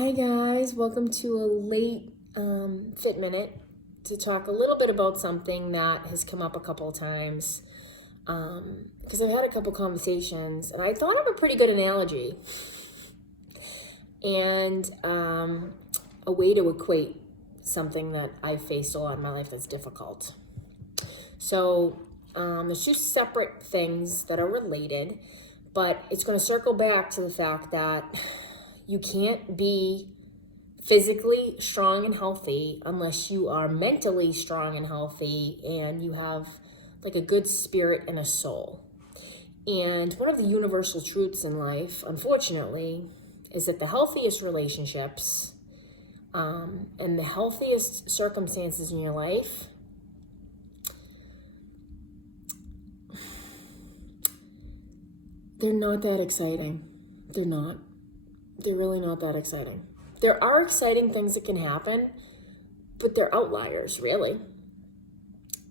Hi guys, welcome to a late Fit Minute to talk a little bit about something that has come up a couple of times because I've had a couple conversations and I thought of a pretty good analogy and a way to equate something that I've faced a lot in my life that's difficult. So there's two separate things that are related, but it's going to circle back to the fact that you can't be physically strong and healthy unless you are mentally strong and healthy and you have like a good spirit and a soul. And one of the universal truths in life, unfortunately, is that the healthiest relationships and the healthiest circumstances in your life they're not that exciting. They're not. They're really not that exciting. There are exciting things that can happen, but they're outliers, really.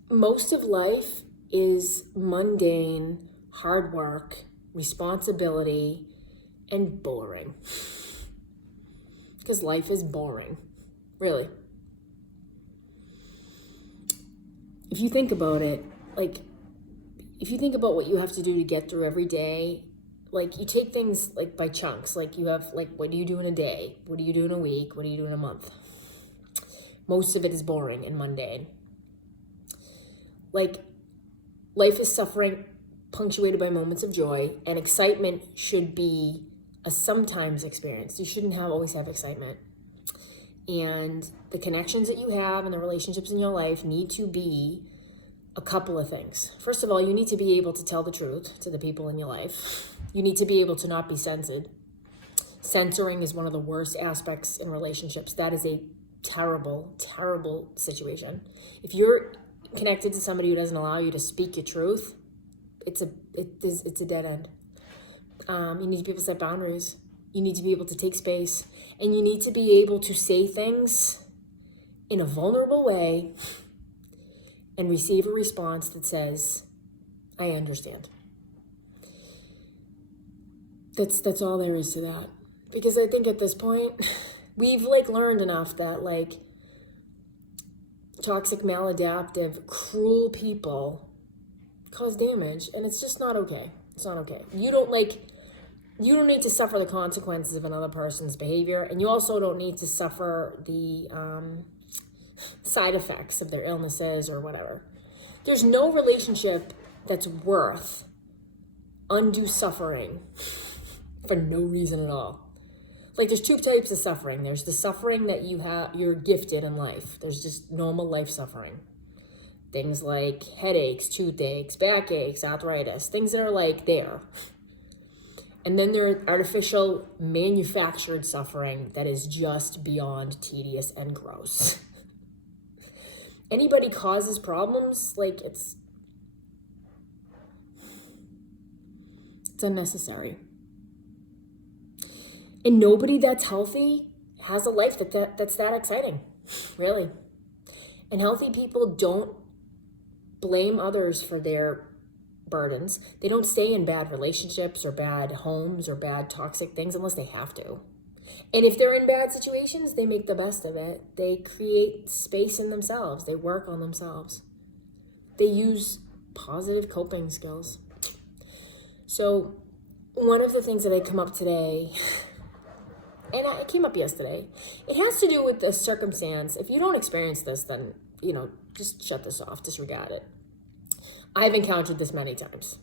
Most of life is mundane, hard work, responsibility, and boring. Because life is boring, really. If you think about it, if you think about what you have to do to get through every day, you take things by chunks. You have what do you do in a day? What do you do in a week? What do you do in a month? Most of it is boring and mundane. Life is suffering, punctuated by moments of joy, and excitement should be a sometimes experience. You shouldn't always have excitement. And the connections that you have and the relationships in your life need to be a couple of things. First of all, you need to be able to tell the truth to the people in your life. You need to be able to not be censored. Censoring is one of the worst aspects in relationships. That is a terrible, terrible situation. If you're connected to somebody who doesn't allow you to speak your truth, it's a dead end. You need to be able to set boundaries. You need to be able to take space. And you need to be able to say things in a vulnerable way and receive a response that says, I understand. That's all there is to that. Because I think at this point, we've learned enough that toxic, maladaptive, cruel people cause damage, and it's just not okay. It's not okay. You don't need to suffer the consequences of another person's behavior, and you also don't need to suffer the side effects of their illnesses or whatever. There's no relationship that's worth undue suffering for no reason at all. There's two types of suffering. There's the suffering that you're gifted in life. There's just normal life suffering. Things like headaches, toothaches, backaches, arthritis, things that are there. And then there's artificial, manufactured suffering that is just beyond tedious and gross. Anybody causes problems, it's unnecessary. And nobody that's healthy has a life that's that exciting, really. And healthy people don't blame others for their burdens. They don't stay in bad relationships or bad homes or bad toxic things unless they have to. And if they're in bad situations, they make the best of it. They create space in themselves. They work on themselves. They use positive coping skills. So one of the things that I come up today, and it came up yesterday, it has to do with the circumstance. If you don't experience this, then, just shut this off, disregard it. I've encountered this many times.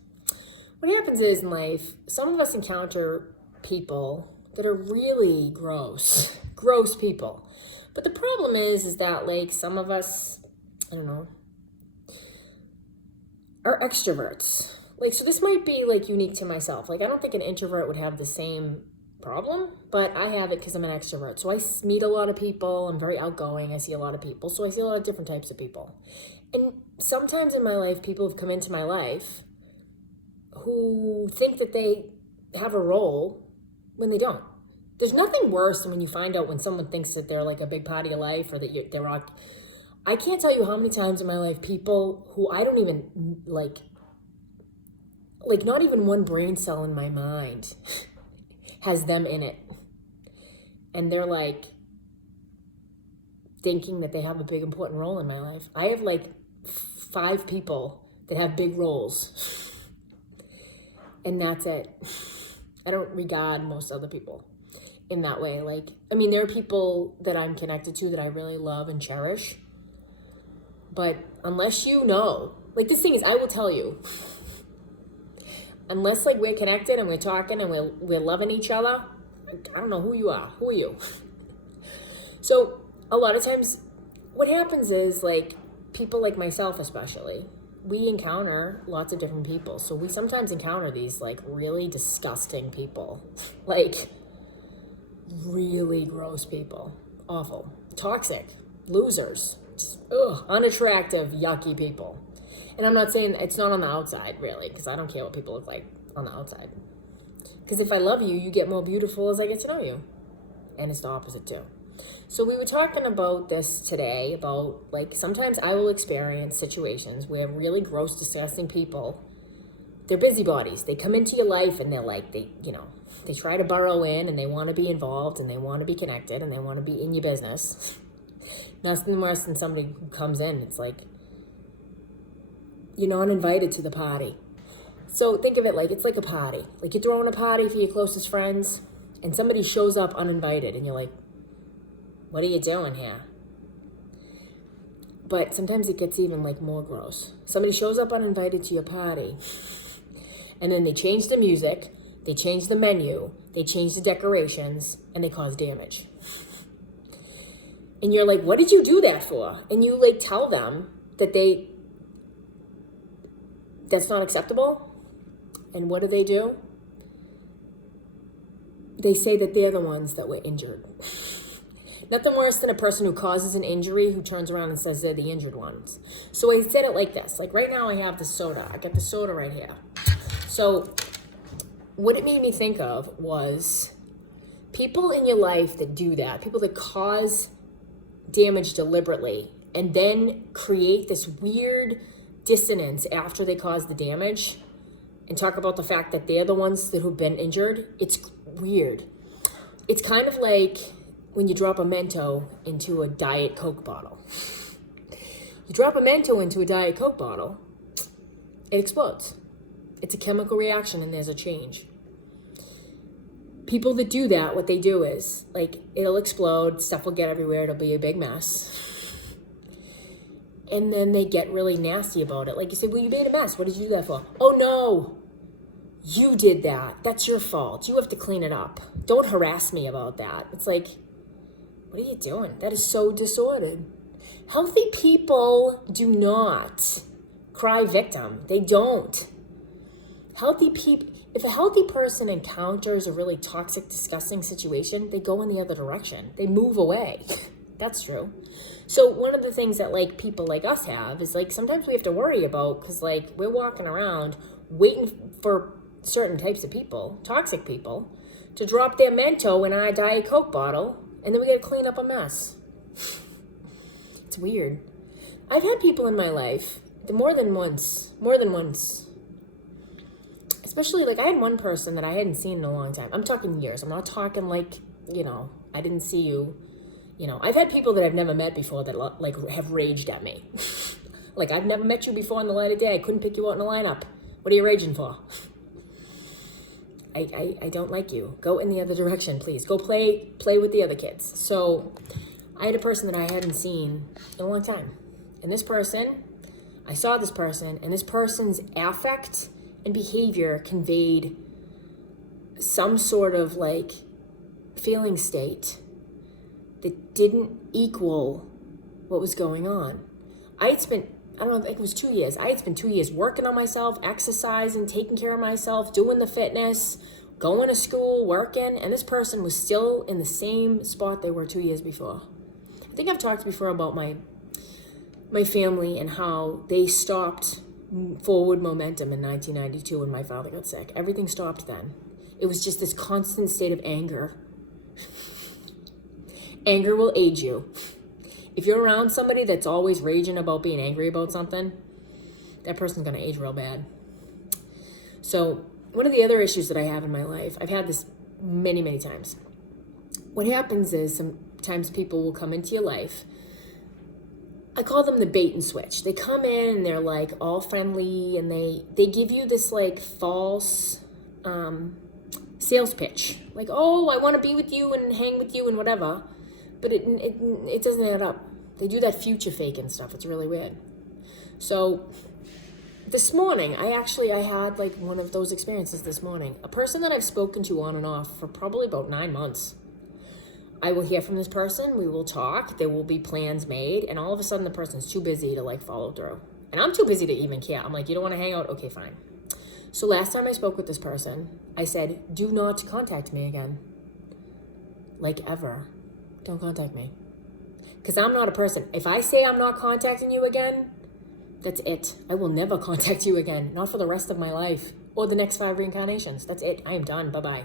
What happens is in life, some of us encounter people that are really gross people. But the problem is that some of us, are extroverts. So this might be unique to myself. I don't think an introvert would have the same problem, but I have it because I'm an extrovert. So I meet a lot of people. I'm very outgoing. I see a lot of people. So I see a lot of different types of people. And sometimes in my life, people have come into my life who think that they have a role when they don't. There's nothing worse than when you find out when someone thinks that they're a big part of your life or that they're all... I can't tell you how many times in my life people who I don't even not even one brain cell in my mind has them in it. and they're like thinking that they have a big important role in my life. I have like 5 people that have big roles, and that's it. I don't regard most other people in that way. Like, I mean, there are people that I'm connected to that I really love and cherish, but unless you know, like, this thing is, I will tell you, unless like we're connected and we're talking and we're loving each other, I don't know who you are. Who are you? So a lot of times what happens is, like, people like myself especially, we encounter lots of different people. So we sometimes encounter these like really disgusting people, like really gross people, awful, toxic, losers, just, unattractive, yucky people. And I'm not saying it's not on the outside, really, because I don't care what people look like on the outside. Because if I love you, you get more beautiful as I get to know you. And it's the opposite too. So we were talking about this today, about like sometimes I will experience situations where really gross, disgusting people, they're busybodies. They come into your life and they're like, they try to burrow in and they want to be involved and they want to be connected and they want to be in your business. Nothing worse than somebody who comes in. It's like, you're not invited to the party. So think of it like it's like a party. Like you're throwing a party for your closest friends and somebody shows up uninvited and you're like, what are you doing here? But sometimes it gets even like more gross. Somebody shows up uninvited to your party and then they change the music, they change the menu, they change the decorations, and they cause damage. And you're like, what did you do that for? And you like tell them that that's not acceptable. And what do? They say that they're the ones that were injured. Nothing worse than a person who causes an injury who turns around and says they're the injured ones. So I said it like this. Like right now I have the soda. I got the soda right here. So what it made me think of was people in your life that do that, people that cause damage deliberately and then create this weird dissonance after they cause the damage and talk about the fact that they're the ones who've been injured. It's weird. It's kind of like when you drop a Mento into a Diet Coke bottle. You drop a Mento into a Diet Coke bottle, it explodes. It's a chemical reaction and there's a change. People that do that, what they do is, like, it'll explode, stuff will get everywhere, it'll be a big mess. And then they get really nasty about it. Like you say, well, you made a mess. What did you do that for? Oh, no. You did that. That's your fault. You have to clean it up. Don't harass me about that. It's like, what are you doing? That is so disordered. Healthy people do not cry victim. They don't. Healthy people, if a healthy person encounters a really toxic, disgusting situation, they go in the other direction. They move away. That's true. So one of the things that like people like us have is like sometimes we have to worry about, because like we're walking around waiting for certain types of people, toxic people, to drop their Mento in our Diet Coke bottle, and then we got to clean up a mess. It's weird. I've had people in my life more than once, especially like I had one person that I hadn't seen in a long time. I'm talking years. I'm not talking like, I didn't see you. I've had people that I've never met before that like have raged at me. Like, I've never met you before in the light of day. I couldn't pick you out in a lineup. What are you raging for? I don't like you. Go in the other direction, please. Go play with the other kids. So I had a person that I hadn't seen in a long time. And this person, I saw this person, and this person's affect and behavior conveyed some sort of like feeling state that didn't equal what was going on. I had spent, I don't know, I think it was 2 years. I had spent 2 years working on myself, exercising, taking care of myself, doing the fitness, going to school, working, and this person was still in the same spot they were 2 years before. I think I've talked before about my family and how they stopped forward momentum in 1992 when my father got sick. Everything stopped then. It was just this constant state of anger. Anger will age you. If you're around somebody that's always raging about being angry about something, that person's going to age real bad. So one of the other issues that I have in my life, I've had this many, many times. what happens is sometimes people will come into your life. I call them the bait and switch. They come in and they're like all friendly, and they give you this like false sales pitch. Like, oh, I want to be with you and hang with you and whatever. But it doesn't add up. They do that future fake and stuff. It's really weird. So this morning, I had like one of those experiences this morning. A person that I've spoken to on and off for probably about 9 months. I will hear from this person, we will talk, there will be plans made, and all of a sudden the person's too busy to like follow through. And I'm too busy to even care. I'm like, you don't want to hang out? Okay, fine. So last time I spoke with this person, I said, do not contact me again. Like ever. Don't contact me. Because I'm not a person. If I say I'm not contacting you again, that's it. I will never contact you again. Not for the rest of my life. Or the next 5 reincarnations. That's it. I am done. Bye-bye.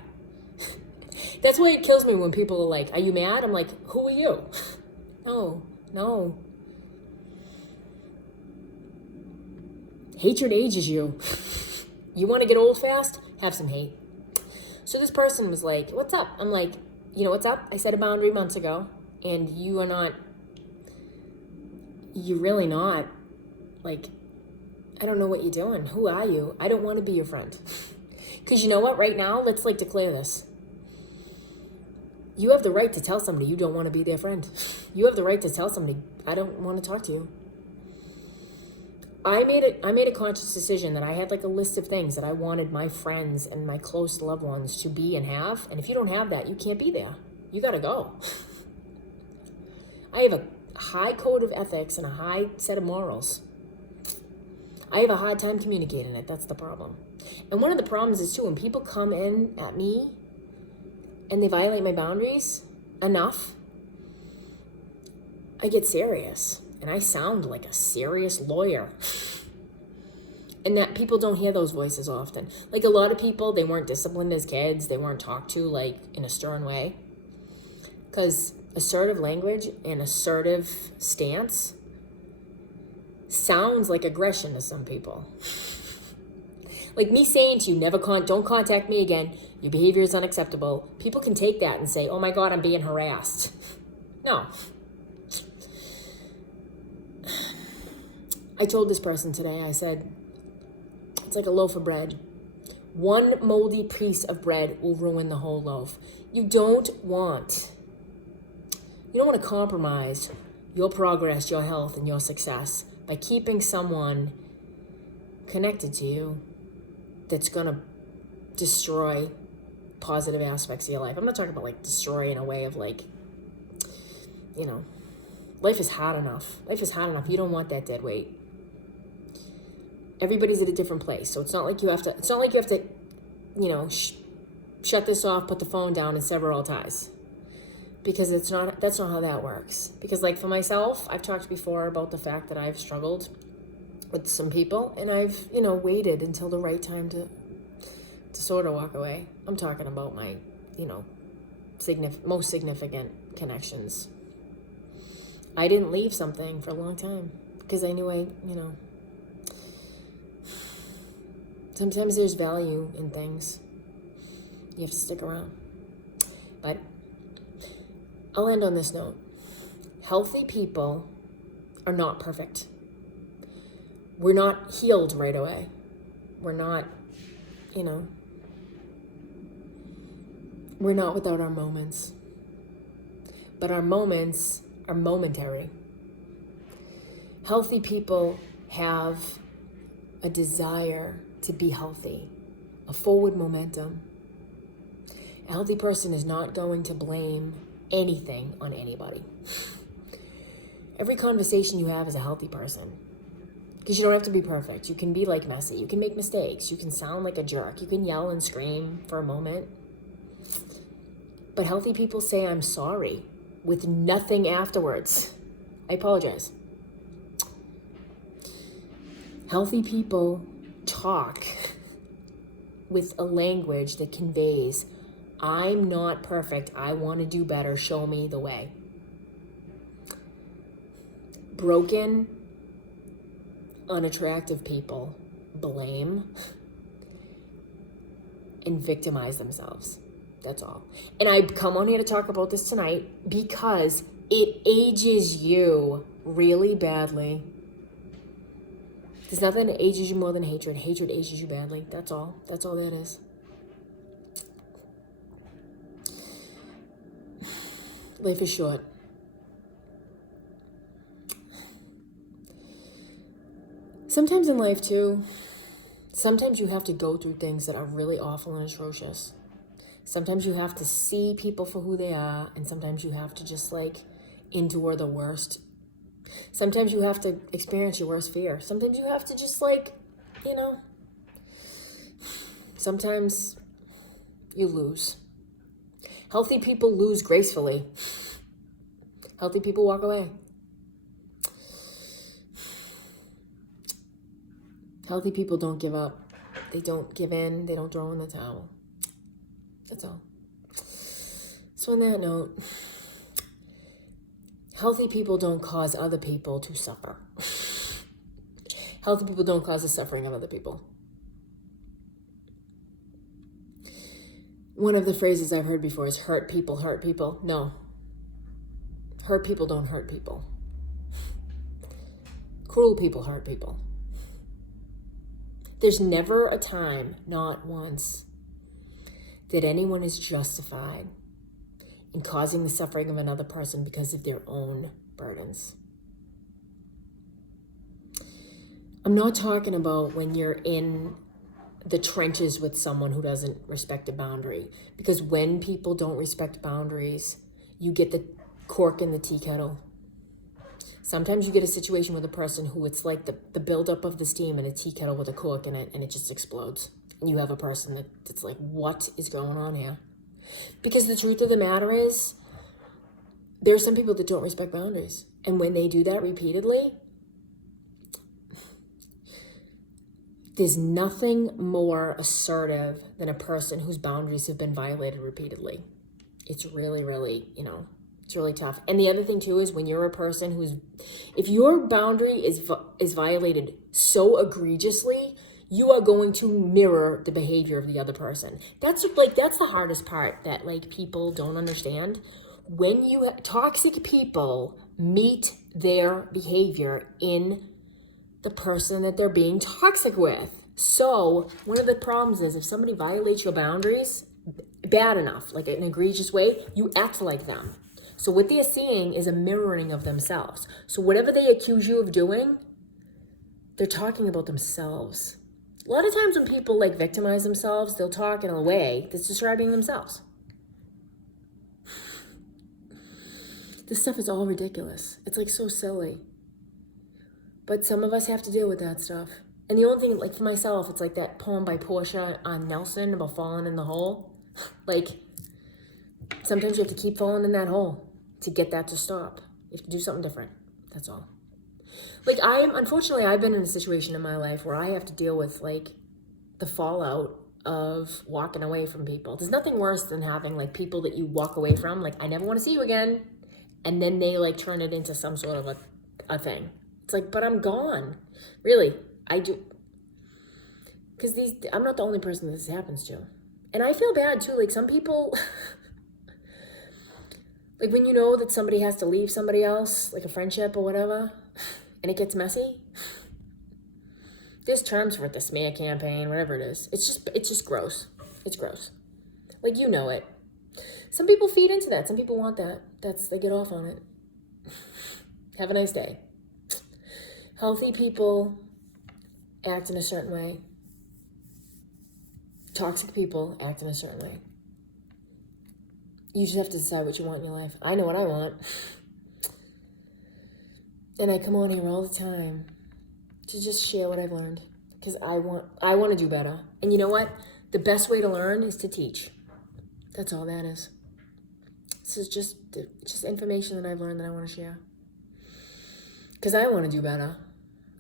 That's why it kills me when people are like, are you mad? I'm like, who are you? No. Hatred ages you. You want to get old fast? Have some hate. So this person was like, what's up? I'm like, you know what's up? I set a boundary months ago, and you're really not. Like, I don't know what you're doing. Who are you? I don't want to be your friend. Because you know what? Right now, let's like declare this. You have the right to tell somebody you don't want to be their friend. You have the right to tell somebody, I don't want to talk to you. I made a conscious decision that I had like a list of things that I wanted my friends and my close loved ones to be and have. And if you don't have that, you can't be there. You got to go. I have a high code of ethics and a high set of morals. I have a hard time communicating it. That's the problem. And one of the problems is too, when people come in at me and they violate my boundaries enough, I get serious. And I sound like a serious lawyer. And that people don't hear those voices often. Like a lot of people, they weren't disciplined as kids. They weren't talked to like in a stern way. Because assertive language and assertive stance sounds like aggression to some people. Like me saying to you, don't contact me again. Your behavior is unacceptable. People can take that and say, oh my God, I'm being harassed. No. I told this person today, I said, it's like a loaf of bread. One moldy piece of bread will ruin the whole loaf. You don't want to compromise your progress, your health, and your success by keeping someone connected to you that's going to destroy positive aspects of your life. I'm not talking about like destroy in a way of like, life is hard enough. Life is hard enough. You don't want that dead weight. Everybody's at a different place. So it's not like you have to, shut this off, put the phone down, and sever all ties. Because that's not how that works. Because like for myself, I've talked before about the fact that I've struggled with some people, and I've, waited until the right time to sort of walk away. I'm talking about my, most significant connections. I didn't leave something for a long time because I knew sometimes there's value in things. You have to stick around. But I'll end on this note. Healthy people are not perfect. We're not healed right away. We're not, we're not without our moments. But our moments are momentary. Healthy people have a desire to be healthy, a forward momentum. A healthy person is not going to blame anything on anybody. Every conversation you have is a healthy person. Because you don't have to be perfect. You can be like messy. You can make mistakes. You can sound like a jerk. You can yell and scream for a moment. But healthy people say, I'm sorry, with nothing afterwards. I apologize. Healthy people talk with a language that conveys, I'm not perfect. I want to do better. Show me the way. Broken, unattractive people blame and victimize themselves. That's all. And I come on here to talk about this tonight because it ages you really badly. There's nothing that ages you more than hatred. Hatred ages you badly. That's all. That's all that is. Life is short. Sometimes in life too, sometimes you have to go through things that are really awful and atrocious. Sometimes you have to see people for who they are, and sometimes you have to just like endure the worst. Sometimes you have to experience your worst fear. Sometimes you have to just like, sometimes you lose. Healthy people lose gracefully. Healthy people walk away. Healthy people don't give up. They don't give in. They don't throw in the towel. That's all. So on that note, healthy people don't cause other people to suffer. Healthy people don't cause the suffering of other people. One of the phrases I've heard before is hurt people hurt people. No. Hurt people don't hurt people. Cruel people hurt people. There's never a time, not once, that anyone is justified in causing the suffering of another person because of their own burdens. I'm not talking about when you're in the trenches with someone who doesn't respect a boundary. Because when people don't respect boundaries, you get the cork in the tea kettle. Sometimes you get a situation with a person who it's like the buildup of the steam in a tea kettle with a cork in it, and it just explodes. And you have a person that's like, what is going on here? Because the truth of the matter is, there are some people that don't respect boundaries. And when they do that repeatedly, there's nothing more assertive than a person whose boundaries have been violated repeatedly. It's really, really, it's really tough. And the other thing too is when you're a person if your boundary is violated so egregiously, you are going to mirror the behavior of the other person. That's the hardest part that people don't understand. When toxic people meet their behavior in the person that they're being toxic with. So one of the problems is if somebody violates your boundaries bad enough, like in an egregious way, you act like them. So what they're seeing is a mirroring of themselves. So whatever they accuse you of doing, they're talking about themselves. A lot of times when people victimize themselves, they'll talk in a way that's describing themselves. This stuff is all ridiculous. It's so silly. But some of us have to deal with that stuff. And the only thing, for myself, it's like that poem by Portia on Nelson about falling in the hole. Sometimes you have to keep falling in that hole to get that to stop. You have to do something different. That's all. Unfortunately, I've been in a situation in my life where I have to deal with, the fallout of walking away from people. There's nothing worse than having, people that you walk away from, I never want to see you again. And then they, turn it into some sort of a thing. It's but I'm gone. Really, I do. Because I'm not the only person this happens to. And I feel bad, too. Some people... when you know that somebody has to leave somebody else, a friendship or whatever, and it gets messy. There's terms for it, the smear campaign, whatever it is. It's just gross. It's gross. You know it. Some people feed into that. Some people want that. They get off on it. Have a nice day. Healthy people act in a certain way. Toxic people act in a certain way. You just have to decide what you want in your life. I know what I want. And I come on here all the time to just share what I've learned. Because I want to do better. And you know what? The best way to learn is to teach. That's all that is. This is just information that I've learned that I want to share. Because I want to do better.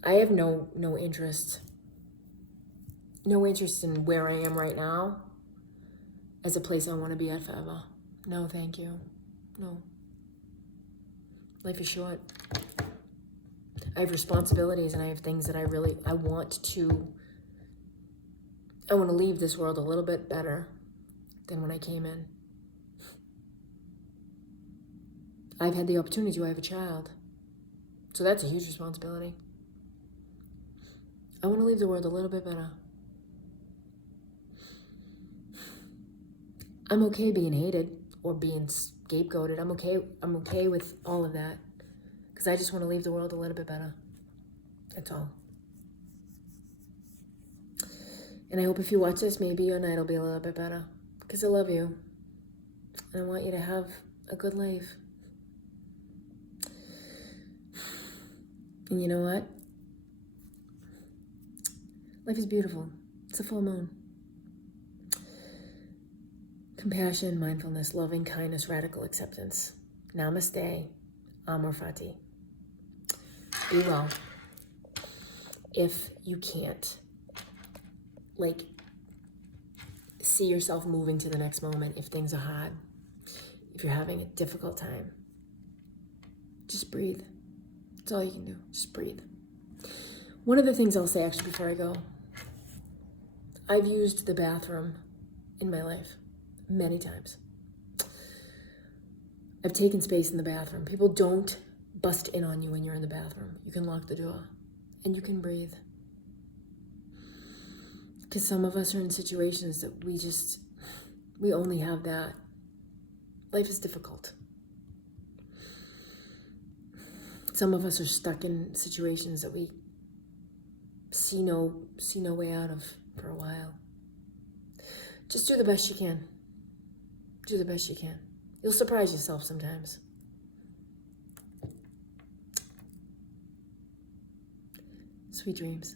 I have no interest. No interest in where I am right now as a place I want to be at forever. No, thank you. No. Life is short. I have responsibilities and I have things that I want to leave this world a little bit better than when I came in. I've had the opportunity to. I have a child. So that's a huge responsibility. I want to leave the world a little bit better. I'm okay being hated or being scapegoated. I'm okay with all of that. Because I just want to leave the world a little bit better. That's all. And I hope if you watch this, maybe your night will be a little bit better. Because I love you. And I want you to have a good life. And you know what? Life is beautiful. It's a full moon. Compassion, mindfulness, loving kindness, radical acceptance. Namaste. Amor Fati. Be well. If you can't, see yourself moving to the next moment, if things are hard, if you're having a difficult time, just breathe. That's all you can do. Just breathe. One of the things I'll say actually before I go, I've used the bathroom in my life many times. I've taken space in the bathroom. People don't bust in on you when you're in the bathroom. You can lock the door and you can breathe. Because some of us are in situations that we only have that. Life is difficult. Some of us are stuck in situations that we see no way out of for a while. Just do the best you can. Do the best you can. You'll surprise yourself sometimes. Sweet dreams.